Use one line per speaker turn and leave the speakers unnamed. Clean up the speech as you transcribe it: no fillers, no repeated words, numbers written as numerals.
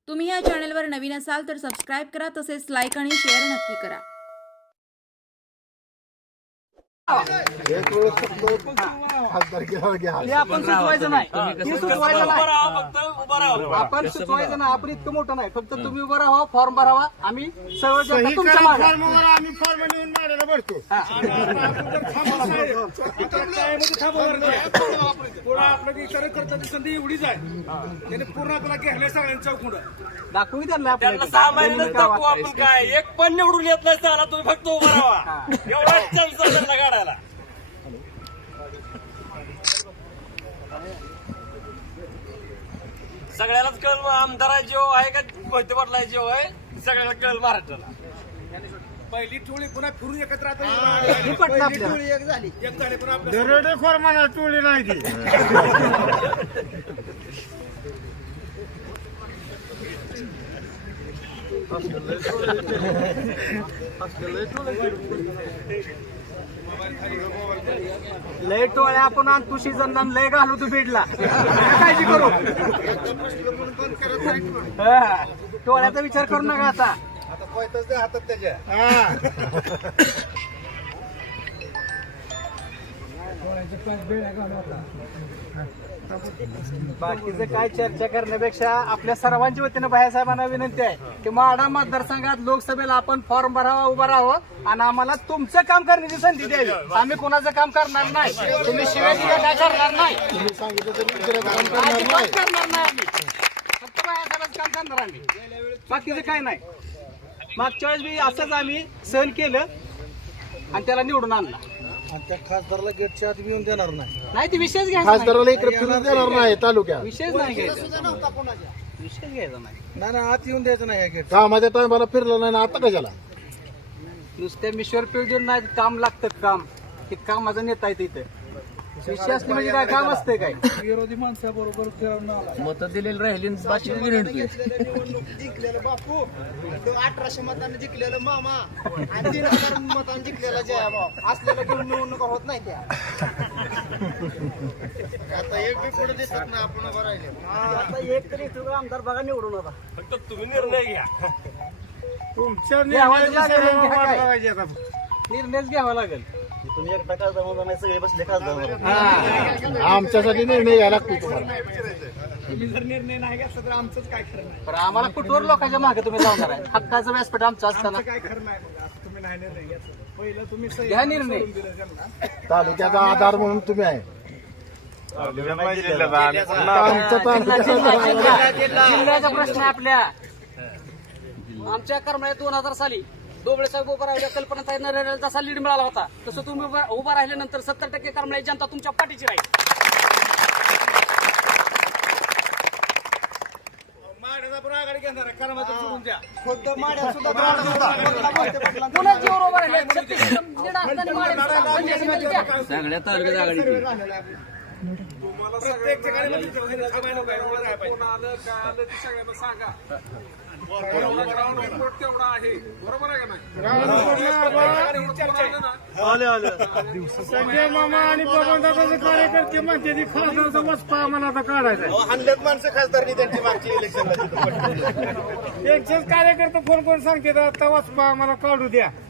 तुम्ही या चॅनलवर नवीन असाल तर सबस्क्राइब करा, तसेच लाईक आणि शेअर नक्की करा.
आपण सुचवायचं नाही, ती सुचवायचं नाही, आपण सुचवायचं नाही. आपण इतकं मोठं नाही, फक्त तुम्ही उभं राहा, फॉर्म भरावा, आम्ही सगळं जनता तुमच्या मागे.
आम्ही फॉर्म नेऊन मारायला भरतो. आपलं करता संधी एवढीच आहे, त्याने पूर्ण आपला घेरल्या सगळ्यांच्या चौकुंड
दाखवू त्यांना
त्यांना 6 महिन्यात दाखवू आपण काय. एक पण निवडून येत नाही त्याला, तुम्ही फक्त उभा राहा. एवढा चान्स आहे त्यांना काढायला. सगळ्यालाच कल आमदार जीव आहे का मोहिते पाटला जीव आहे, सगळ्याला कल महाराष्ट्राला.
पहिली टोळी पुन्हा फिरून एकत्र आता
एक झाली.
एक झाले पण आपलं
दरोडेखोर म्हणा टोळी नाही ती.
लय टोळ्या आपण आणतो सीझन, लय घालू तू बीडला, काळजी करू. टोळ्याचा विचार करू नका आता.
हातात त्याच्या
बाकीचं काय चर्चा करण्यापेक्षा आपल्या सर्वांच्या वतीनं भाईसाहेबांना विनंती आहे की माढा मतदारसंघात लोकसभेला आपण फॉर्म भरावा, उभा राहावं आणि आम्हाला तुमचं काम करण्याची संधी द्यावी. आम्ही कोणाचं काम करणार नाही, तुम्ही शिवाय दिल्या काय करणार नाही, अजिबात करणार नाही. आम्ही फक्त भाईसाहेबांचं काम करणार आम्ही, बाकीचं काय नाही. मागच्या वेळेस बी असंच आम्ही सहन केलं आणि त्याला निवडून आणला.
आणि त्या खासदाराला गेटच्या आत येऊन देणार नाही,
नाही ती विषयच घ्यायचा नाही.
खासदाराला इकडे फिरून देणार नाही तालुक्यात.
विषयच नाही घ्यायचा, विषयच घ्यायचा नाही.
नाही ना, आत येऊन द्यायचं नाही. गेट
कामाच्या टायमाला फिरलं नाही ना, आता कशाला.
नुसत्या मिशोर पिळून नाही, काम लागतं. काम हे कामाचा नेता आहे इथं. विषय असले म्हणजे काय काम असतंय काय.
विरोधी माणसाबरोबर फिरवून आला.
मत दिलेली राहिली
जिंकलेलं बापू, 1800 मतांनी जिंकलेलं मामा आणि 3000 मतांनी जिंकलेला जयाभाऊ असलेलं घेऊन निवडणुका होत नाही त्या. आता एक बी पुढे दिसत नाही, आपण उभं राहिले. आता एक तरी सगळं आमदार बघा निवडून आता.
फक्त तुम्ही निर्णय घ्या.
तुमच्या
निर्णयच घ्यावा लागेल.
तुम्ही एकटा खासदार म्हणून नाही, सगळे बसले खासदार.
आमच्यासाठी निर्णय घ्यायला लागतो तुम्हाला.
तुम्ही जर निर्णय नाही घेतला तर आमचंच काय खरं नाही.
पण आम्हाला कुठवर लोकांच्या मागे तुम्ही जाणार आहे. हक्काचं व्यासपीठ आमचं असताना
काय खरं नाही. मग आता तुम्ही नाही निर्णय घेतला, पहिलं तुम्ही
घ्या निर्णय.
दिलं त्यांना.
तालुक्याचा आधार म्हणून तुम्ही आहे.
जिल्ह्याचा प्रश्न आहे आपल्या. आमच्या कर्मळ्यात 2000 साली डोबळे साहेब उभा राहिल्या, कल्पना नरेला जसा लीड मिळाला होता तसं तुम्ही उभा राहिल्यानंतर 70% कर्मळ्याची जनता तुमच्या पाठीची राहील.
माड्याचा पण आघाडी घेणार आहे, कर्माचं सोडून द्या.
खुद्द माड्यात सुद्धा
पुन्हा जीवर उभा राहिले. 36 लीड असताना माड्यात
सगळ्या तालुक्यात आघाडी केली.
प्रत्येक ठिकाणी कोण आलं काय आलं ते सगळ्यांना सांगा. तेवढा आहे, बरोबर आहे का नाही.
संजय मामा आणि बबनदादाचे कार्यकर्ते म्हणते ती खासदारचा वचपा आम्हाला आता काढायचा.
हंड्रेड माणसं खासदारनी त्यांची मागची इलेक्शनला
त्यांचेच कार्यकर्ते फोन करून सांगते आता वचपा आम्हाला काढू द्या.